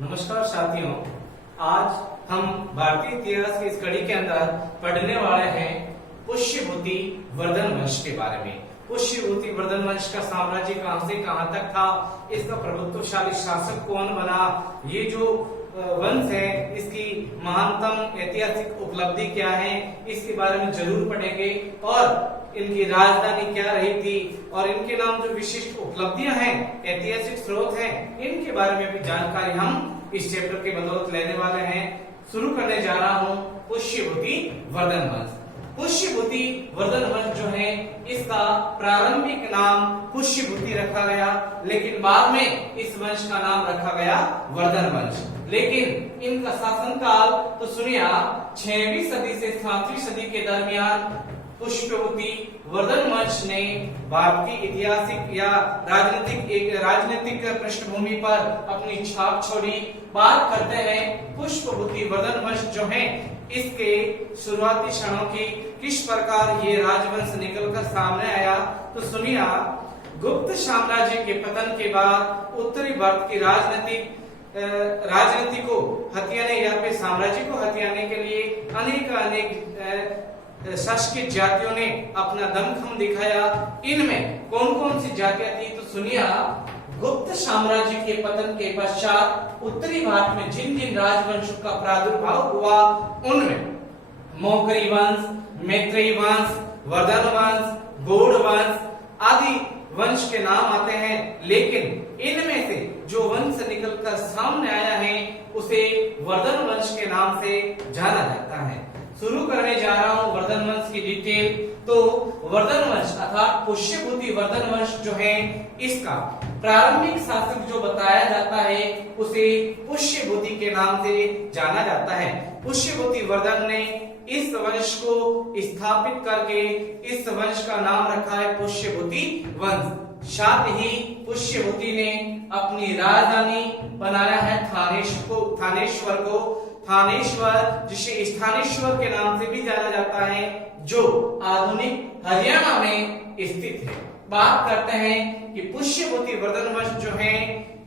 नमस्कार साथियों, आज हम भारतीय इतिहास की इस कड़ी के अंदर पढ़ने वाले हैं पुष्यभूति वर्धन वंश के बारे में। पुष्यभूति वर्धन वंश का साम्राज्य कहां से कहां तक था, इसका प्रभुत्वशाली शासक कौन बना, ये जो वंश है इसकी महानतम ऐतिहासिक उपलब्धि क्या है, इसके बारे में जरूर पढ़ेंगे। और इनकी राजधानी क्या रही थी और इनके नाम जो विशिष्ट उपलब्धियां हैं, ऐतिहासिक स्रोत हैं, इनके बारे में भी जानकारी हम इस चैप्टर के बदौलत लेने वाले हैं। शुरू करने जा रहा हूं पुष्यभूति वर्धन वंश। पुष्यभूति वर्धन वंश जो है इसका प्रारंभिक नाम पुष्यभूति रखा गया, लेकिन बाद में इस वंश का नाम रखा गया वर्धन वंश। लेकिन इनका शासनकाल तो सुनिए आप, 6वीं सदी से 7वीं सदी के दरमियान पुष्यभूति वर्धन वंश ने भारत की ऐतिहासिक या राजनीतिक पृष्ठभूमि पर अपनी छाप छोड़ी। बात करते हैं पुष्यभूति वर्धन वंश जो है इसके शुरुआती क्षणों की, किस प्रकार ये राजवंश निकलकर सामने आया। तो सुनिए आप, गुप्त साम्राज्य के पतन के बाद उत्तरी भारत की राजनीति को हथियाने या फिर साम्राज्य को हथियाने के लिए अनेक शासकीय जातियों ने अपना दमखम दिखाया। इनमें कौन कौन सी जातियां थी, तो सुनिए आप, गुप्त साम्राज्य के पतन के पश्चात उत्तरी भारत में जिन जिन राजवंशों का प्रादुर्भाव हुआ उनमें मौखरी वंश, मैत्रेयी वंश, वर्धन वंश, गौड़ वंश आदि वंश के नाम आते हैं। लेकिन इनमें से जो वंश निकलकर सामने आया है उसे वर्धन वंश के नाम से जाना जाता है। शुरू करने जा रहा हूं वर्धन वंश की डिटेल। तो वर्धन वंश अर्थात पुष्यभूति वर्धन वंश जो है इसका प्रारंभिक शासक जो बताया जाता है उसे पुष्यभूति के नाम से जाना जाता है। पुष्यभूति वर्धन ने इस वंश को स्थापित करके इस वंश का नाम रखा है पुष्यभूति वंश। साथ ही पुष्यभूति ने अपनी राजधानी बनाया है थानेश्वर को। थानेश्वर जिसे स्थानेश्वर के नाम से भी जाना जाता है, जो आधुनिक हरियाणा में स्थित है। बात करते हैं कि पुष्यभूति वर्धन वंश जो है,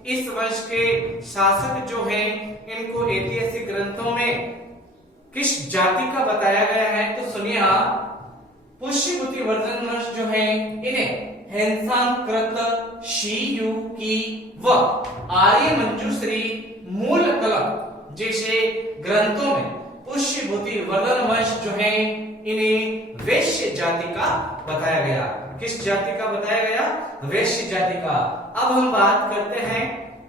इस वंश के शासक जो हैं इनको ऐतिहासिक ग्रंथों में किस जाति का बताया गया है, तो सुनिए आप, पुष्यभूति वर्धन वंश जो है इन्हें हेनसांग कृत शीयू की व आर्य मंजूश्री मूल कलम जैसे ग्रंथों में पुष्यभूति वर्धन वंश जो है इन्हें वैश्य जाति का बताया गया। किस जाति का बताया गया? वैश्य जाति का। अब हम बात करते हैं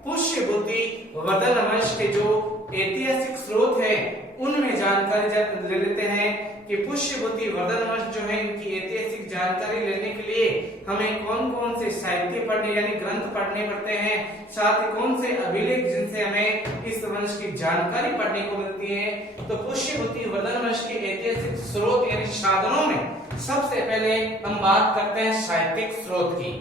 पुष्यभूति वर्धन वंश के जो ऐतिहासिक स्रोत है उनमें जानकारी ले लेते हैं कि पुष्यभूति वर्धन वंश जो है इनकी ऐतिहासिक जानकारी लेने के लिए हमें कौन कौन से साहित्य पढ़ने यानी ग्रंथ पढ़ने पड़ते हैं, साथ ही कौन से अभिलेख जिनसे हमें इस वंश की जानकारी पढ़ने को मिलती है। तो पुष्यभूति वर्धन वंश के ऐतिहासिक स्रोत यानी साधनों में सबसे पहले हम बात करते हैं साहित्यिक स्रोत की।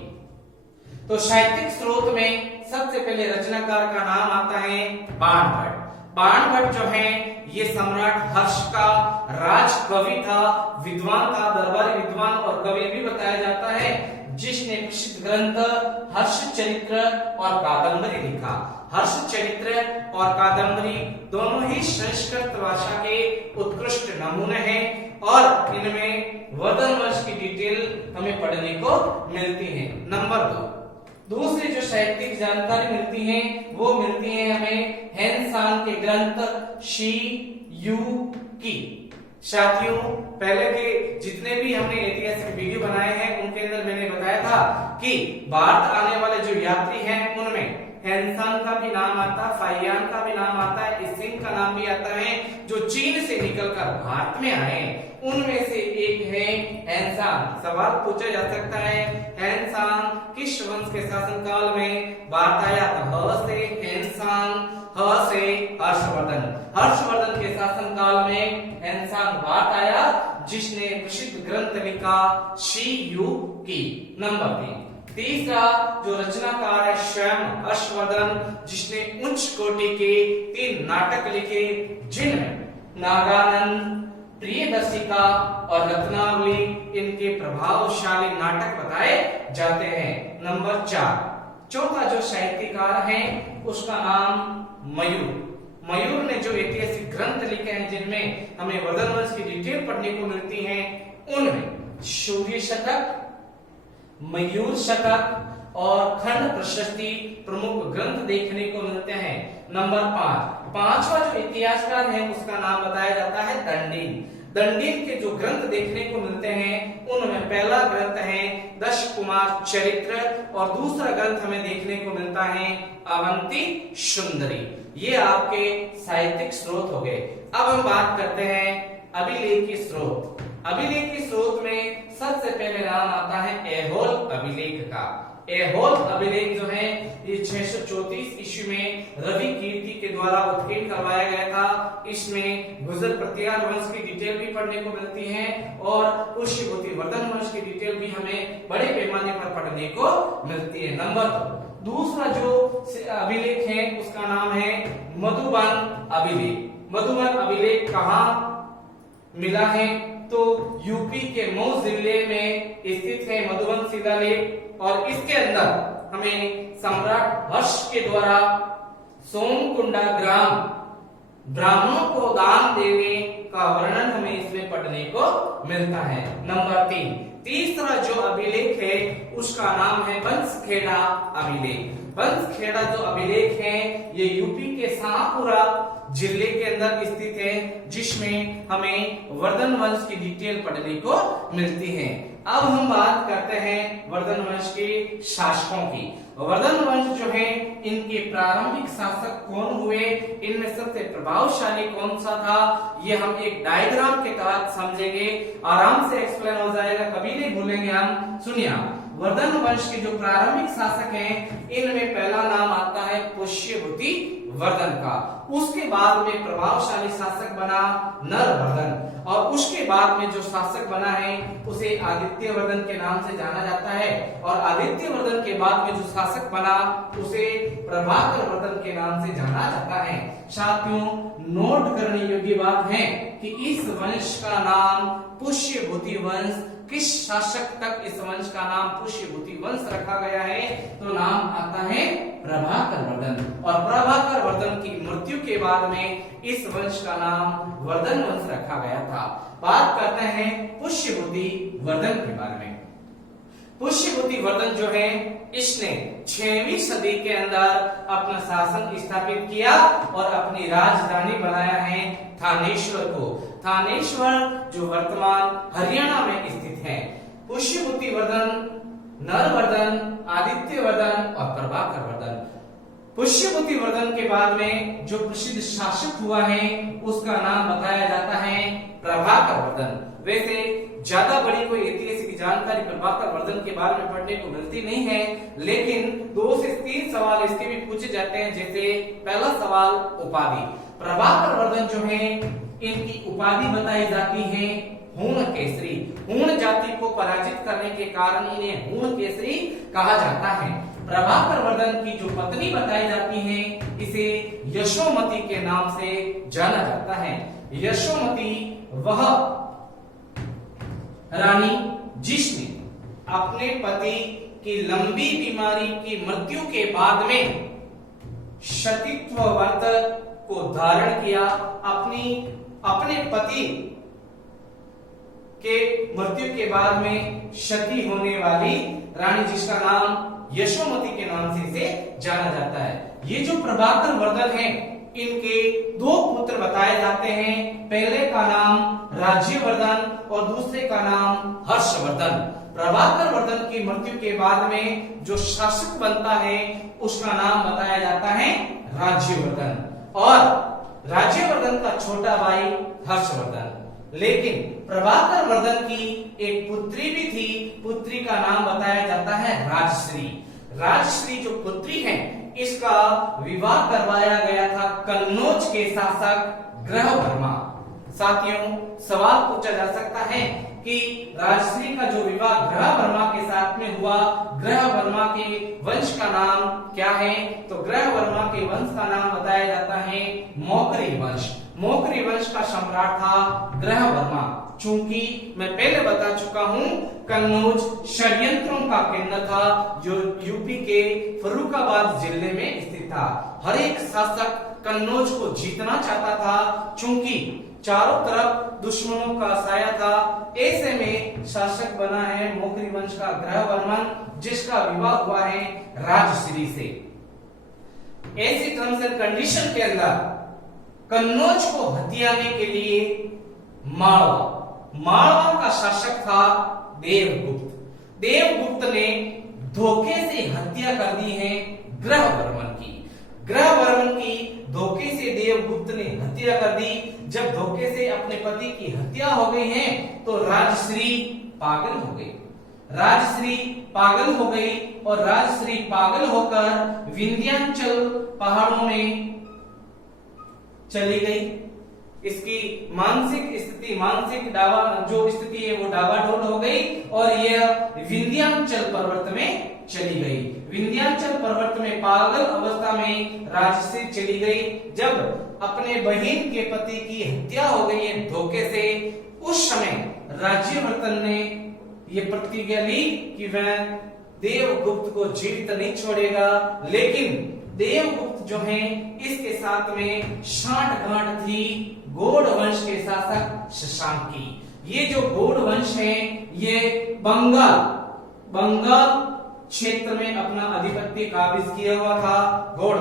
तो साहित्यिक स्रोत में सबसे पहले रचनाकार का नाम आता है बाणभट्ट। बाणभट्ट जो है ये सम्राट हर्ष का राज कवि था, विद्वान था, दरबारी विद्वान और कवि भी बताया जाता है, जिसने प्रसिद्ध ग्रंथ हर्ष चरित्र और कादम्बरी लिखा। हर्ष चरित्र और कादम्बरी दोनों ही संस्कृत भाषा के उत्कृष्ट नमूने हैं और इनमें वर्धन वंश की डिटेल हमें पढ़ने को मिलती है। नंबर 2, दूसरी जो साहित्यिक जानकारी मिलती है वो मिलती है हमें हेनसांग के ग्रंथ शी यू की। साथियों, पहले के जितने भी हमने ऐतिहासिक वीडियो बनाए हैं उनके अंदर मैंने बताया था कि भारत आने वाले जो यात्री हैं उनमें हेनसांग का भी नाम आता है, फाइयान का भी नाम आता है, इसिंग का नाम भी आता है, जो चीन से निकलकर भारत में आए उनमें से एक है हेनसांग। सवाल पूछा जा सकता है हेनसांग किस वंश के शासनकाल में भारत आया? तो ह से हेनसांग, ह से हर्षवर्धन। हर्षवर्धन के शासनकाल में हेनसांग भारत आया, जिसने प्रसिद्ध ग्रंथ लिखा शी यू की। नंबर 3, तीसरा जो रचनाकार है स्वयं हर्षवर्धन, जिसने उच्च कोटि के 3 नाटक लिखे, जिनमें नागानंद, प्रियदर्शिका और रत्नावली इनके प्रभावशाली नाटक बताए जाते हैं। नंबर 4, चौथा जो साहित्यकार है उसका नाम मयूर। मयूर ने जो ऐतिहासिक ग्रंथ लिखे हैं जिनमें हमें वर्धन वंश की डिटेल पढ़ने को मिलती है, उनमें शौर्य शतक, मयूर शतक और खंड प्रशस्ति प्रमुख ग्रंथ देखने को मिलते हैं। नंबर 5, पांचवा जो इतिहासकार है उसका नाम बताया जाता है दंडीन। दंडीन के जो ग्रंथ देखने को मिलते हैं उनमें पहला ग्रंथ है दश कुमार चरित्र और दूसरा ग्रंथ हमें देखने को मिलता है अवंती सुंदरी। ये आपके साहित्यिक स्रोत हो गए। अब हम बात करते हैं अभिलेखीय स्रोत। अभिलेखीय स्रोत में सबसे पहले नाम आता है ऐहोल अभिलेख का। ऐहोल अभिलेख जो है ये 634 ईस्वी में रवि कीर्ति के द्वारा उत्कीर्ण करवाया गया था। इसमें गुजर प्रतिहार वंश की डिटेल भी पढ़ने को मिलती है और पुष्यभूति वर्धन वंश की डिटेल भी हमें बड़े पैमाने पर पढ़ने को मिलती है। नंबर 2, दूसरा जो अभिलेख है उसका नाम है मधुबन अभिलेख। मधुबन अभिलेख कहाँ मिला है तो यूपी के मऊ जिले में स्थित है मधुबन शिलालेख और इसके अंदर हमें सम्राट हर्ष के द्वारा सोमकुंडा ग्राम ब्राह्मणों को दान देने का वर्णन हमें इसमें पढ़ने को मिलता है। नंबर 3, तीसरा जो अभिलेख है उसका नाम है बंसखेड़ा अभिलेख। बंसखेड़ा जो अभिलेख है ये यूपी के शाहपुरा जिले के अंदर स्थित है जिसमें हमें वर्धन वंश की डिटेल पढ़ने को मिलती है। अब हम बात करते हैं वर्धन वंश के शासकों की। वर्धन वंश जो है इनके प्रारंभिक शासक कौन हुए, इनमें सबसे प्रभावशाली कौन सा था, ये हम एक डायग्राम के तहत समझेंगे, आराम से एक्सप्लेन हो जाएगा, कभी नहीं भूलेंगे हम। सुनिए, वर्धन वंश के जो प्रारंभिक शासक हैं इनमें पहला नाम आता है पुष्यभूति वर्धन का। उसके बाद में प्रभावशाली शासक बना नरवर्धन और उसके बाद में जो शासक बना है उसे आदित्य वर्धन के नाम से जाना जाता है और आदित्य वर्धन के बाद में जो शासक बना उसे प्रभाकर वर्धन के नाम से जाना जाता है। साथियों, नोट करने योग्य बात है कि इस वंश का नाम पुष्यभूति वंश, किस शासक तक इस वंश का नाम पुष्यभूति वंश रखा गया है तो नाम आता है प्रभाकर वर्धन और प्रभाकर वर्धन की मृत्यु के बाद में इस वंश का नाम वर्धन वंश रखा गया था। बात करते हैं पुष्यभूति वर्धन के बारे में। पुष्यभूति वर्धन जो है इसने 6वीं सदी के अंदर अपना शासन स्थापित किया और अपनी राजधानी बनाया है थानेश्वर को। थानेश्वर जो वर्तमान हरियाणा में स्थित है। पुष्यभूति वर्धन, नरवर्धन, आदित्य वर्धन और प्रभाकर वर्धन। पुष्यभूति वर्धन के बाद में जो प्रसिद्ध शासक हुआ है उसका नाम बताया जाता है प्रभाकर वर्धन। वैसे ज्यादा बड़ी कोई ऐतिहासिक जानकारी प्रभाकर वर्धन के बारे में पढ़ने को मिलती नहीं है, लेकिन 2 से 3 सवाल इसके भी पूछे जाते हैं। जैसे पहला सवाल उपाधि। प्रभाकर वर्धन जो है इनकी उपाधि बताई जाती है हूण केसरी। हूण जाति को पराजित करने के कारण इन्हें हूण केसरी कहा जाता है। प्रभाकर वर्धन की जो पत्नी बताई जाती है इसे यशोमती के नाम से जाना जाता है। यशोमती वह रानी जिसने अपने पति की लंबी बीमारी की मृत्यु के बाद में सतीत्व व्रत को धारण किया। अपने पति के मृत्यु के बाद में सती होने वाली रानी जिसका नाम यशोमती के नाम से इसे जाना जाता है। ये जो प्रभाकर वर्धन है इनके 2 पुत्र बताए जाते हैं। पहले का नाम राज्यवर्धन और दूसरे का नाम हर्षवर्धन। प्रभाकर वर्धन की मृत्यु के बाद में जो शासक बनता है उसका नाम बताया जाता है राज्यवर्धन और राज्यवर्धन का छोटा भाई हर्षवर्धन। लेकिन प्रभाकर वर्धन की एक पुत्री भी थी, पुत्री का नाम बताया जाता है राजश्री। राजश्री जो पुत्री है इसका विवाह करवाया गया था कन्नौज के शासक ग्रहवर्मा। साथियों, सवाल पूछा जा सकता है कि राजश्री का जो विवाह ग्रहवर्मा के साथ में हुआ, ग्रहवर्मा के वंश का नाम क्या है तो ग्रहवर्मा के वंश का नाम बताया जाता है मौकरी वंश। मौकरी वंश का सम्राट था ग्रहवर्मा। चूंकि मैं पहले बता चुका हूं कन्नौज षड्यंत्रों का केंद्र था, जो यूपी के फर्रुखाबाद जिले में स्थित था। हर एक शासक कन्नौज को जीतना चाहता था, चूंकि चारों तरफ दुश्मनों का साया था। ऐसे में शासक बना है मौखरी वंश का ग्रहवर्मन, जिसका विवाह हुआ है राजश्री से। ऐसी टर्म्स एंड कंडीशन के अंदर कन्नौज को हथियाने के लिए मालवा का शासक था देवगुप्त। देवगुप्त ने धोखे से हत्या कर दी है ग्रहवर्मन की। ग्रहवर्मन की धोखे से देवगुप्त ने हत्या कर दी। जब धोखे से अपने पति की हत्या हो गई है तो राजश्री पागल हो गई। राजश्री पागल हो गई और राजश्री पागल होकर विंध्याचल पहाड़ों में चली गई। इसकी मानसिक स्थिति, जो स्थिति है वो डावाडोल हो गई और यह विंध्याचल पर्वत में चली गई। विंध्याचल पर्वत में पागल अवस्था में राजश्री चली गई। जब अपने बहन के पति की हत्या हो गई है धोखे से, उस समय राज्यवर्धन ने ये प्रतिज्ञा ली कि वह देवगुप्त को जीवित नहीं छोड़ेगा। लेकिन देवगुप्त जो है इसके साथ में सांठगांठ थी गौड़ वंश के शासक शशांक की। ये जो गौड़ वंश है ये बंगाल क्षेत्र में अपना आधिपत्य काबिज किया हुआ था। गौड़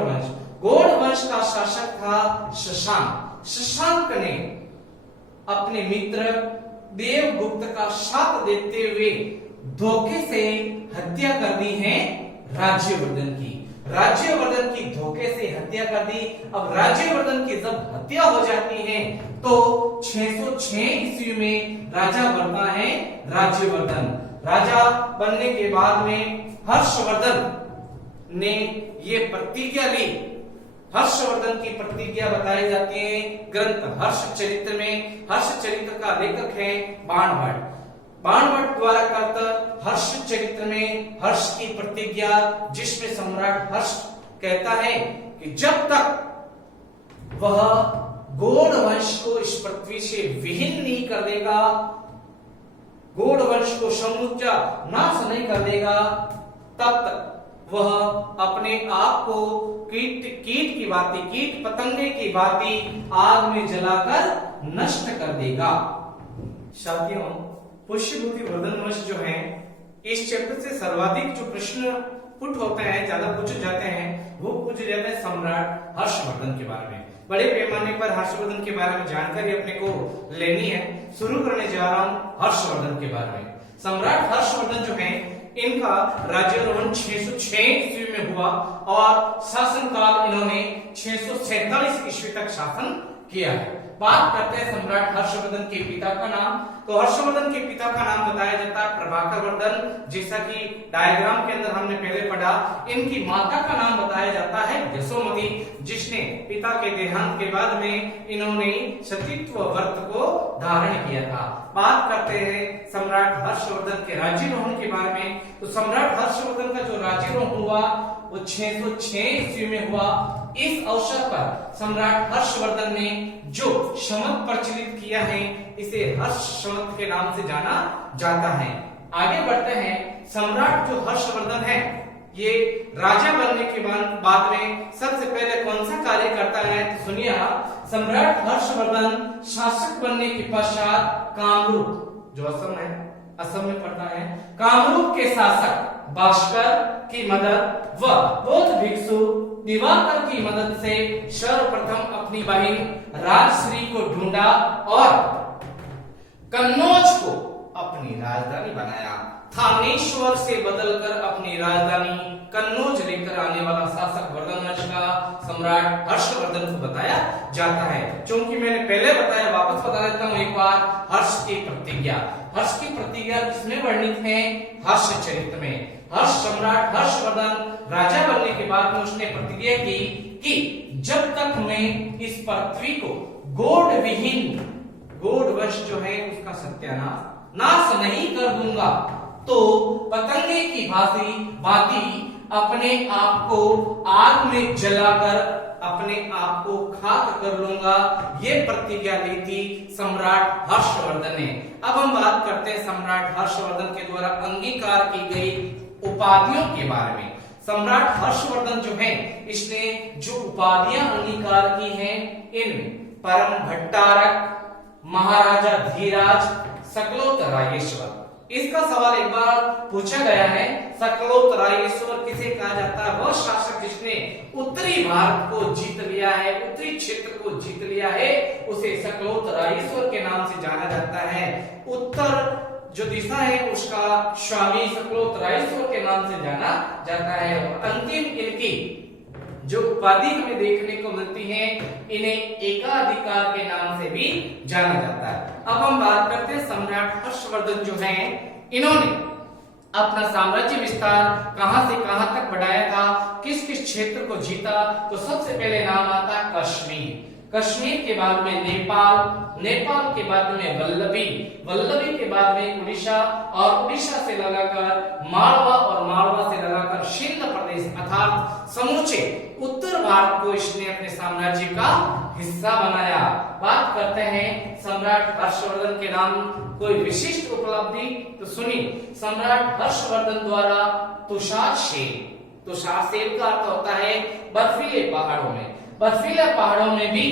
वंश का शासक था शशांक। शशांक ने अपने मित्र देवगुप्त का साथ देते हुए धोखे से हत्या कर दी है राज्यवर्धन की। राज्यवर्धन की धोखे से हत्या कर दी। अब राज्यवर्धन की जब हत्या हो जाती है तो 606 ईस्वी में राजा बनता है राज्यवर्धन। राजा बनने के बाद में हर्षवर्धन ने ये प्रतिज्ञा ली। हर्षवर्धन की प्रतिज्ञा बताई जाती है ग्रंथ हर्षचरित्र में। हर्षचरित्र का लेखक है बाणभट्ट। बाणभट्ट द्वारा कृत हर्षचरित्र में हर्ष की प्रतिज्ञा, जिसमें सम्राट हर्ष कहता है कि जब तक वह गौड़ वंश को इस पृथ्वी से विहीन नहीं कर देगा, गौड़ वंश को समूचा नाश नहीं कर देगा, तब तक वह अपने आप को कीट की भांति, कीट पतंगे की भांति आग में जलाकर नष्ट कर देगा। साथियों, पुष्यभूति वर्धन वंश जो है इस चैप्टर से सर्वाधिक जो प्रश्न पुट होते हैं, ज्यादा पूछे जाते हैं, वो पूछे जाते हैं सम्राट हर्षवर्धन के बारे में। बड़े पैमाने पर हर्षवर्धन के बारे में जानकारी अपने को लेनी है। शुरू करने जा रहा हूं हर्षवर्धन के बारे में। सम्राट हर्षवर्धन जो है इनका राज्यारोहण 606 ईस्वी में हुआ और शासनकाल इन्होंने 647 ईस्वी तक शासन किया है। बात करते हैं सम्राट हर्षवर्धन के पिता का नाम। तो हर्षवर्धन के पिता का नाम बताया जाता है प्रभाकर वर्धन, जैसा कि डायग्राम के अंदर हमने पहले पढ़ा। इनकी माता का नाम बताया जाता है यशोमती, जिसने पिता के देहांत के बाद में इन्होंने सतीत्व व्रत को धारण किया था। बात करते हैं सम्राट हर्षवर्धन के राज्यारोहण के बारे में। तो सम्राट हर्षवर्धन का जो राज्यारोहण हुआ वो 606 ईस्वी में हुआ। इस अवसर पर सम्राट हर्षवर्धन ने जो शमक प्रचलित किया है इसे हर्ष शमक के नाम से जाना जाता है। आगे बढ़ते हैं। सम्राट जो हर्षवर्धन है ये राजा बनने के बाद में सबसे पहले कौन सा कार्य करता है तो सुनिए। सम्राट हर्षवर्धन शासक बनने के पश्चात कामरूप, जो असम में पड़ता है, कामरूप के शासक भास्कर की मदद व बौद्ध भिक्षु दिवाकर की मदद से सर्वप्रथम अपनी बहन राजश्री को ढूंढा और कन्नौज को अपनी राजधानी बनाया। थानेश्वर से बदलकर अपनी राजधानी कन्नौज लेकर आने वाला शासक वर्धन वंश का सम्राट हर्षवर्धन को बताया जाता है। क्योंकि मैंने पहले बताया, वापस बता देता हूं एक बार। हर्ष की प्रतिज्ञा, हर्ष की प्रतिज्ञा किसमें वर्णित है? हर्षचरित्र में। हर्ष सम्राट हर्षवर्धन राजा बनने के बाद में उसने प्रतिज्ञा की कि जब तक मैं इस पृथ्वी को गौड़ विहीन, गौड़ वंश जो है उसका सत्यानाश नाश नहीं कर दूंगा, तो पतंगे की भांति अपने आप को आग में जलाकर अपने आप को खाक कर लूंगा, ये प्रतिज्ञा ली थी सम्राट हर्षवर्धन ने। अब हम बात करते हैं सम्राट हर्षवर्धन के द्वारा अंगीकार की गई उपाधियों के बारे में। सम्राट हर्षवर्धन जो है, इसने जो उपाधियां अंगीकार की हैं, इनमें परम भट्टारक, महाराजा धीराज, सकलोतरायेश्वर। इसका सवाल एक बार पूछा गया है, सकलोतरायेश्वर किसे कहा जाता है? वह शासक जिसने उत्तरी भारत को जीत लिया है, उत्तरी क्षेत्र को जीत लिया है, उसे सकलोतरायेश्वर के नाम से जाना जाता है। उत्तर जो दिशा है उसका स्वामी सकलोतरायेश्वर के नाम से जाना जाता है। और अंतिम इनकी जो उपाधि हमें देखने को मिलती है, इन्हें एकाधिकार के नाम से भी जाना जाता है। अब हम बात करते हैं सम्राट हर्षवर्धन जो हैं, इन्होंने अपना साम्राज्य विस्तार कहां से कहां तक बढ़ाया था, किस किस क्षेत्र को जीता। तो सबसे पहले नाम आता है कश्मीर, कश्मीर के बाद में नेपाल, नेपाल के बाद में वल्लभी, वल्लभी के बाद में उड़ीसा, और उड़ीसा से लगाकर मालवा, और मालवा से लगाकर सिंध प्रदेश अर्थात समूचे उत्तर भारत को इसने अपने साम्राज्य का हिस्सा बनाया। बात करते हैं सम्राट हर्षवर्धन के नाम कोई विशिष्ट उपलब्धि, तो सुनिए, सम्राट हर्षवर्धन द्वारा तुषार सेन, तुषार सेन का अर्थ होता है बर्फीले पहाड़ों में, बर्फीले पहाड़ों में भी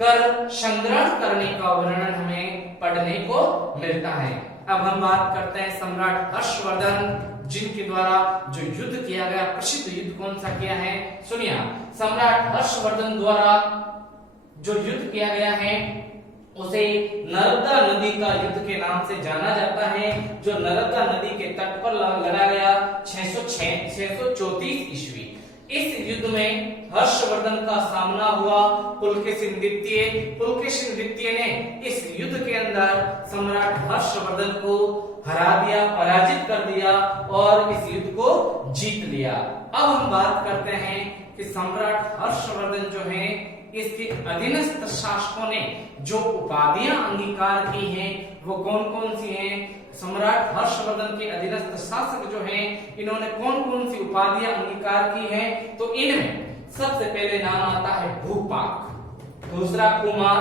कर संग्रहण करने का वर्णन हमें पढ़ने को मिलता है। अब हम बात करते हैं सम्राट हर्षवर्धन जिनके द्वारा जो युद्ध किया गया, प्रसिद्ध युद्ध कौन सा किया है, सुनिए। सम्राट हर्षवर्धन द्वारा जो युद्ध किया गया है उसे नर्मदा नदी का युद्ध के नाम से जाना जाता है, जो नर्मदा नदी के तट पर लड़ा गया 634 ईस्वी। इस युद्ध में हर्षवर्धन का सामना हुआ पुलकेशिन द्वितीय। पुलकेशिन द्वितीय ने इस युद्ध के अंदर सम्राट हर्षवर्धन को हरा दिया, पराजित कर दिया और इस युद्ध को जीत लिया। अब हम बात करते हैं कि सम्राट हर्षवर्धन जो है, इसके अधीनस्थ शासकों ने जो उपाधियां अंगीकार की हैं वो कौन कौन सी हैं। सम्राट हर्षवर्धन के अधीनस्थ शासक जो हैं, इन्होंने कौन कौन सी उपाधियां अंगीकार की हैं, तो इनमें सबसे पहले नाम आता है भूपाल, दूसरा कुमार,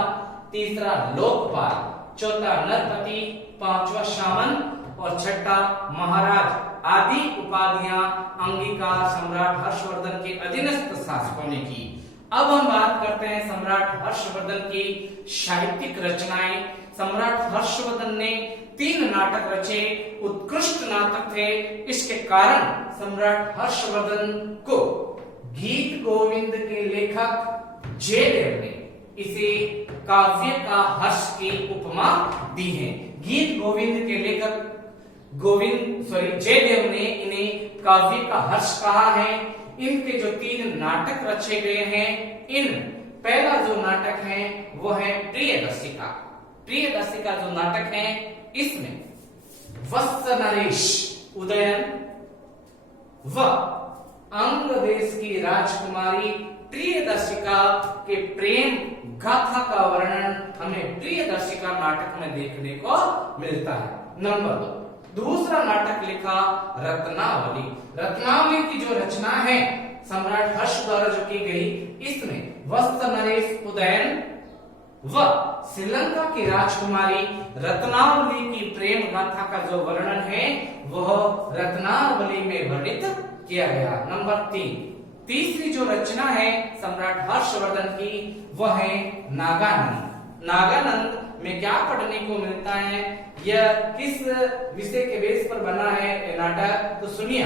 तीसरा लोकपाल, चौथा नरपति, पांचवा शामन और छठा महाराज आदि उपाधियां अंगीकार सम्राट हर्षवर्धन के अधीनस्थ शासकों ने की। अब हम बात करते हैं सम्राट हर्षवर्धन की साहित्यिक रचनाएं। सम्राट हर्षवर्धन ने 3 नाटक रचे, उत्कृष्ट नाटक थे। इसके कारण सम्राट हर्षवर्धन को गीत गोविंद के लेखक जयदेव ने इसे काव्य का हर्ष की उपमा दी है। गीत गोविंद के लेखक जयदेव ने इन्हें काव्य का हर्ष कहा है। इनके जो 3 नाटक रचे गए हैं, इन पहला जो नाटक है वो है प्रियदर्शिका। प्रियदर्शिका जो नाटक है, इसमें वत्स नरेश उदयन व अंग देश की राजकुमारी प्रियदर्शिका के प्रेम गाथा का वर्णन हमें प्रियदर्शिका नाटक में देखने को मिलता है। नंबर 2, दूसरा नाटक लिखा रत्नावली। रत्नावली की जो रचना है सम्राट हर्ष द्वारा जो की गई, इसमें वत्स नरेश उदयन व श्रीलंका की राजकुमारी रत्नावली की प्रेम गाथा का जो वर्णन है वह रत्नावली में वर्णित किया गया। नंबर 3, तीसरी जो रचना है सम्राट हर्षवर्धन की वह है नागानंद। नागानंद में क्या पढ़ने को मिलता है, यह किस विषय के बेस पर बना है नाटक, तो सुनिए।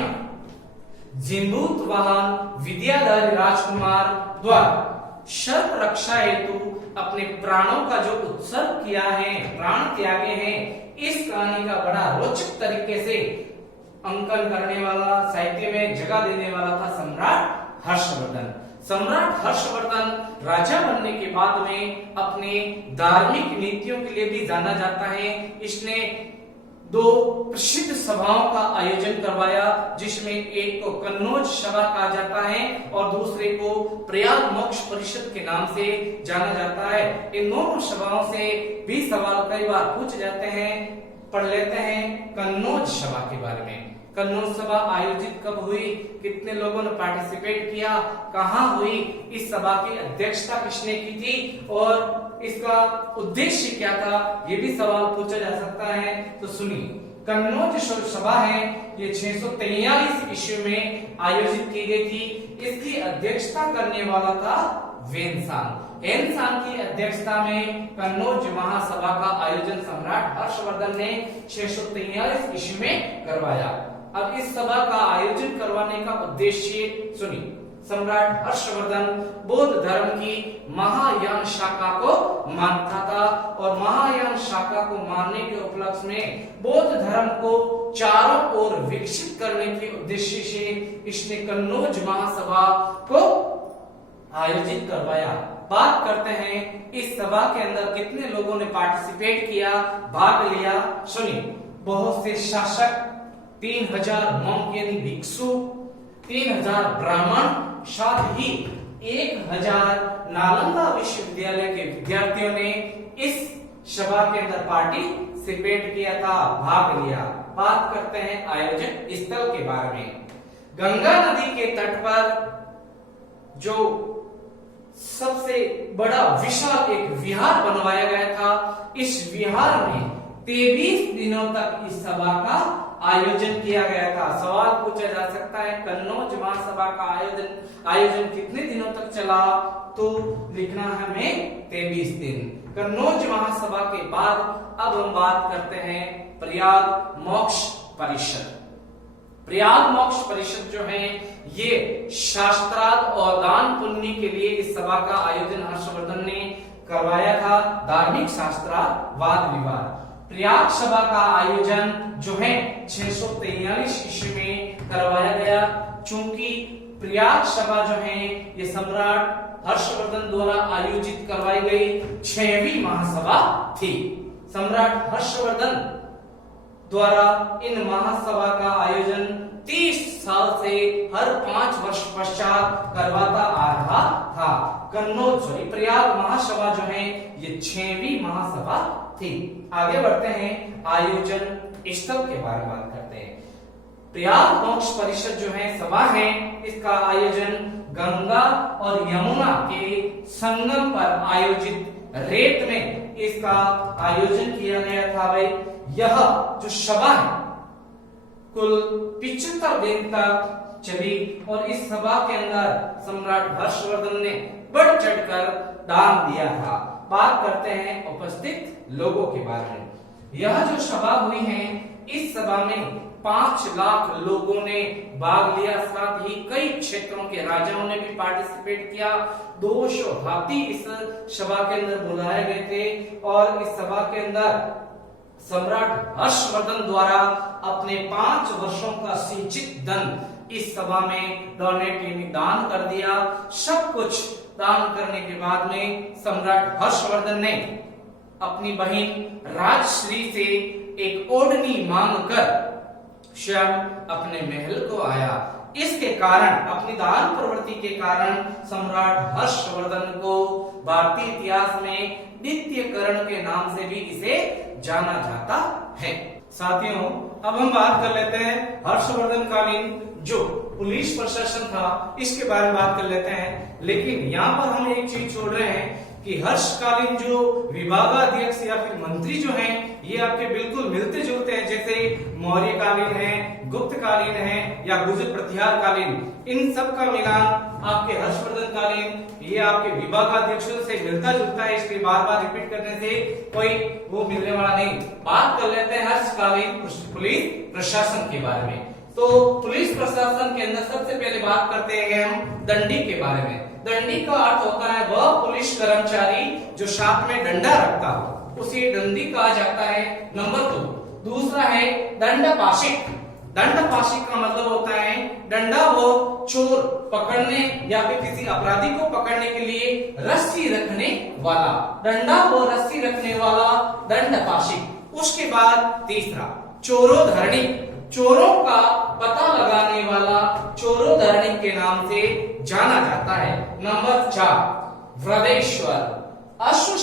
जिंदूत वाहन विद्याधर राजकुमार द्वारा सर्प रक्षा हेतु अपने प्राणों का जो उत्सर्ग किया है, प्राण त्यागे हैं, इस कहानी का बड़ा रोचक तरीके से अंकन करने वाला, साहित्य में जगह देने वाला था सम्राट हर्षवर्धन। सम्राट हर्षवर्धन राजा बनने के बाद में अपने धार्मिक नीतियों के लिए भी जाना जाता है। इसने 2 प्रसिद्ध सभाओं का आयोजन करवाया, जिसमें एक को कन्नौज सभा कहा जाता है और दूसरे को प्रयाग मोक्ष परिषद के नाम से जाना जाता है। इन दोनों सभाओं से भी सवाल कई बार पूछ जाते हैं, पढ़ लेते हैं कन्नौज सभा के बारे में। कन्नौज सभा आयोजित कब हुई, कितने लोगों ने पार्टिसिपेट किया, कहाँ हुई, इस सभा की अध्यक्षता किसने की थी और इसका उद्देश्य क्या था, ये भी सवाल पूछा जा सकता है। तो सुनिए, कन्नौज सभा है ये 643 ईस्वी में आयोजित की गई थी। इसकी अध्यक्षता करने वाला था वेनसांग। हेनसांग की अध्यक्षता में कन्नौज महासभा का आयोजन सम्राट हर्षवर्धन ने 643 ईस्वी में करवाया। अब इस सभा का आयोजन करवाने का उद्देश्य सुनिए, सम्राट हर्षवर्धन बौद्ध धर्म की महायान शाखा को मानता था और महायान शाखा को मानने के उपलक्ष्य में बौद्ध धर्म को चारों ओर विकसित करने के उद्देश्य से इसने कन्नौज महासभा को आयोजित करवाया। बात करते हैं इस सभा के अंदर कितने लोगों ने पार्टिसिपेट किया, भाग लिया। सुनिए, बहुत से शासक, 3000 monk यानी भिक्षु, 3000 ब्राह्मण, साथ ही 1000 नालंदा विश्वविद्यालय के विद्यार्थियों ने इस सभा के अंदर पार्टिसिपेट किया था, भाग लिया। बात करते हैं आयोजन स्थल के बारे में। गंगा नदी के तट पर जो सबसे बड़ा विशाल एक विहार बनवाया गया था, इस विहार में 23 दिनों तक इस सभा का आयोजन किया गया था। सवाल पूछा जा सकता है, कन्नौज महासभा का आयोजन कितने दिनों तक चला, तो लिखना है हमें 23 दिन। कन्नौज महासभा के बाद अब हम बात करते हैं प्रयाग मोक्ष परिषद। प्रयाग मोक्ष परिषद जो है ये शास्त्रार्थ और दान पुण्य के लिए इस सभा का आयोजन हर्षवर्धन ने करवाया था। धार्मिक शास्त्रार्थ वाद विवाद। प्रयाग सभा का आयोजन जो है 643 ईस्वी में करवाया गया। चूंकि प्रयाग सभा जो है ये सम्राट हर्षवर्धन द्वारा आयोजित करवाई गई 6वीं महासभा थी। सम्राट हर्षवर्धन द्वारा इन महासभा का आयोजन 30 साल से हर 5 वर्ष पश्चात करवाता आ रहा था। कन्नौज प्रयाग महासभा जो है ये 6वीं महासभा थी। आगे बढ़ते हैं, आयोजन स्थल के बारे में बात करते हैं। प्रयाग मोक्ष परिषद जो है सभा है, इसका आयोजन गंगा और यमुना के संगम पर आयोजित रेत में इसका आयोजन किया गया था। भाई यह जो सभा है कुल 75 दिन तक चली और इस सभा के अंदर सम्राट हर्षवर्धन ने बढ़ चढ़कर दान दिया था। बात करते हैं उपस्थित लोगों के बारे में। यह जो सभा हुई है, इस सभा में 5 लाख लोगों ने भाग लिया। साथ ही कई क्षेत्रों के राजाओं ने भी पार्टिसिपेट किया। 200 हाथी इस सभा के अंदर बुलाए गए थे और इस सभा के अंदर सम्राट हर्षवर्धन द्वारा अपने 5 वर्षों का सिंचित धन इस सभा में डोनेट यानी दान कर दिया। सब कुछ दान करने के बाद में सम्राट हर्षवर्धन ने अपनी बहन राजश्री से एक ओढ़नी मांगकर स्वयं अपने महल को आया। इसके कारण, अपनी दान प्रवृत्ति के कारण सम्राट हर्षवर्धन को भारतीय इतिहास में द्वितीयकरण के नाम से भी इसे जाना जाता है। साथियों, अब हम बात कर लेते हैं हर्षवर्धन कालीन जो पुलिस प्रशासन था, इसके बारे में बात कर लेते हैं। लेकिन यहाँ पर हम एक चीज छोड़ रहे हैं कि हर्षकालीन जो विभागाध्यक्ष या फिर मंत्री जो हैं, ये आपके बिल्कुल मिलते जुलते हैं। जैसे मौर्य कालीन है, गुप्त कालीन है या गुजर प्रतिहार कालीन, इन सब का मिलान आपके हर्षवर्धन कालीन ये आपके विभागाध्यक्षों से मिलता जुलता है। इसलिए बार बार रिपीट करने से कोई वो मिलने वाला नहीं। बात कर लेते हैं हर्षकालीन पुलिस प्रशासन के बारे में। तो पुलिस प्रशासन के अंदर सबसे पहले बात करते हैं हम दंडी के बारे में। दंडी का अर्थ होता है वह पुलिस कर्मचारी जो साथ में डंडा रखता हो, उसे दंडी कहा जाता है। नंबर 2, दूसरा है दंडपाशिक। दंडपाशिक का मतलब होता है डंडा वो चोर पकड़ने या फिर किसी अपराधी को पकड़ने के लिए रस्सी रखने वाला, डंडा वो रस्सी रखने वाला दंडपाशिक। उसके बाद तीसरा चोरोधरणी, चोरों का पता लगाने वाला चोरोधरणी के नाम से जाना जाता है। नंबर 4 व्रदेश्वर, अश्व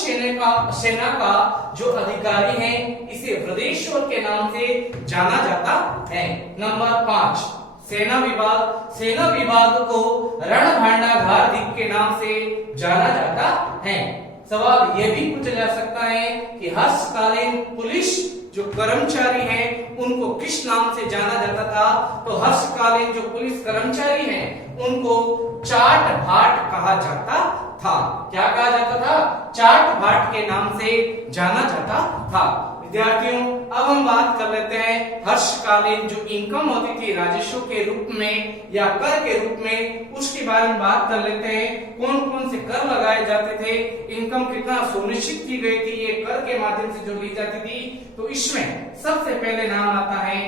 सेना का जो अधिकारी है इसे वृद्धेश्वर के नाम से जाना जाता है। नंबर 5 सेना विभाग को रणभांडागार के नाम से जाना जाता है। सवाल यह भी पूछा जा सकता है कि हर्षकालीन पुलिस जो कर्मचारी हैं उनको किस नाम से जाना जाता था? तो हर्षकालीन जो पुलिस कर्मचारी हैं उनको चाट भाट कहा जाता था। क्या कहा जाता था? चाट भाट के नाम से जाना जाता था। विद्यार्थियों, अब हम बात कर लेते हैं हर्षकालीन जो इनकम होती थी राजस्व के रूप में या कर के रूप में, उसके बारे में बात कर लेते हैं। कौन कौन से कर लगाए जाते थे, इनकम कितना सुनिश्चित की गई थी ये कर के माध्यम से जो ली जाती थी। तो इसमें सबसे पहले नाम आता है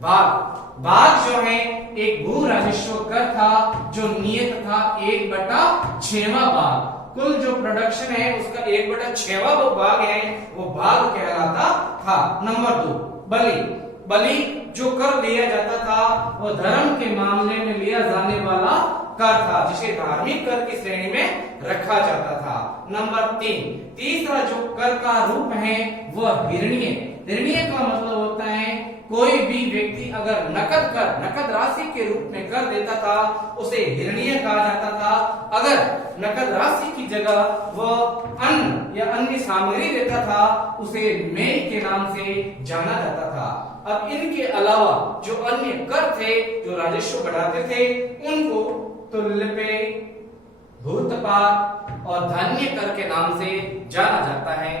बाघ जो है एक भू राजस्व कर था जो नियत था 1/6वां भाग। कुल जो प्रोडक्शन है उसका 1/6वां वो भाग है, वो भाग कहलाता था। नंबर 2 बलि जो कर लिया जाता था वो धर्म के मामले में लिया जाने वाला कर था जिसे धार्मिक कर की श्रेणी में रखा जाता था। नंबर 3 तीसरा जो कर का रूप है वह हिरण्य का मतलब होता है कोई भी व्यक्ति अगर नकद राशि के रूप में कर देता था उसे हिरण्य कहा जाता था। अगर नकद राशि की जगह वह अन्न या अन्य सामग्री देता था उसे मेल के नाम से जाना जाता था। अब इनके अलावा जो अन्य कर थे जो राजस्व बढ़ाते थे उनको तुल्यपेय, भूतपात और धान्य कर के नाम से जाना जाता है।